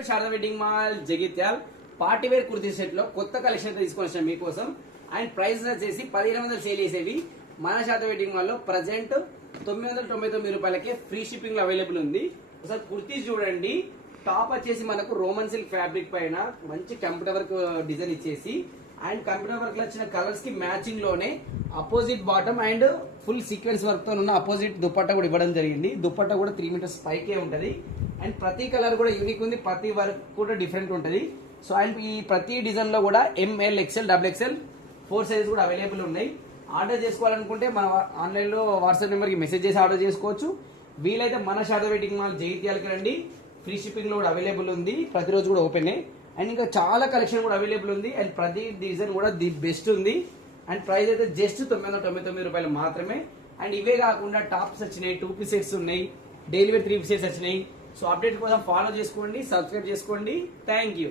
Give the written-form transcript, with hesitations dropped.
Sharada wedding mall Jagtial party wear kurti set లో కొత్త collection తీసుకొని వచ్చాం మీకోసం. అండ్ ప్రైస్ వచ్చేసి 1500 సేల్ చేసేవి మన శారదా వెడ్డింగ్ మాల్ లో ప్రజెంట్ 999 రూపాయలకే ఫ్రీ షిప్పింగ్ లో అవైలబుల్ ఉంది. ఒకసారి కుర్తీస్ చూడండి. టాప్ వచ్చేసి మనకు రోమన్ సిల్క్ ఫ్యాబ్రిక్ పైన మంచి కంప్యూటర్ వర్క్ డిజైన్ ఇచ్చేసి అండ్ కంప్యూటర్ వర్క్ లో వచ్చిన కలర్స్ కి మ్యాచింగ్ లోనే opposite bottom and full sequence work తో ఉన్న అపోజిట్ దుపట్టా కూడా ఇవ్వడం జరిగింది. దుపట్టా కూడా 3 మీటర్స్ పైకే ఉంటది అండ్ ప్రతి కలర్ కూడా యూనిక్ ఉంది, ప్రతి వర్క్ కూడా డిఫరెంట్ ఉంటది. సో అండ్ ఈ ప్రతి డిజైన్ లో కూడా ML XL XXL 4 సైజెస్ కూడా అవైలబుల్ ఉన్నాయి. ఆర్డర్ చేసుకోవాలనుకుంటే మన ఆన్లైన్ లో వాట్సాప్ నెంబర్ కి మెసేజ్ చేసి ఆర్డర్ చేసుకోవచ్చు. వీలైతే మన శారదా వెడ్డింగ్ మాల్ జగిత్యాలకి రండి. ఫ్రీ షిప్పింగ్ లో కూడా అవైలబుల్ ఉంది, ప్రతిరోజు కూడా ఓపెన్ అండ్ ఇంకా చాలా కలెక్షన్ కూడా అవైలబుల్ ఉంది అండ్ ప్రతి డిజైన్ కూడా ది బెస్ట్ ఉంది. అండ్ ప్రైస్ అయితే జస్ట్ 999 రూపాయలు మాత్రమే. అండ్ ఇవే కాకుండా టాప్స్ వచ్చినాయి, 2 పీస్ సెట్స్ ఉన్నాయి, డైలీ వేర్ 3 పీస్ సెట్స్ వచ్చినాయి. సో అప్డేట్ కోసం ఫాలో చేసుకోండి, సబ్స్క్రైబ్ చేసుకోండి. Thank you.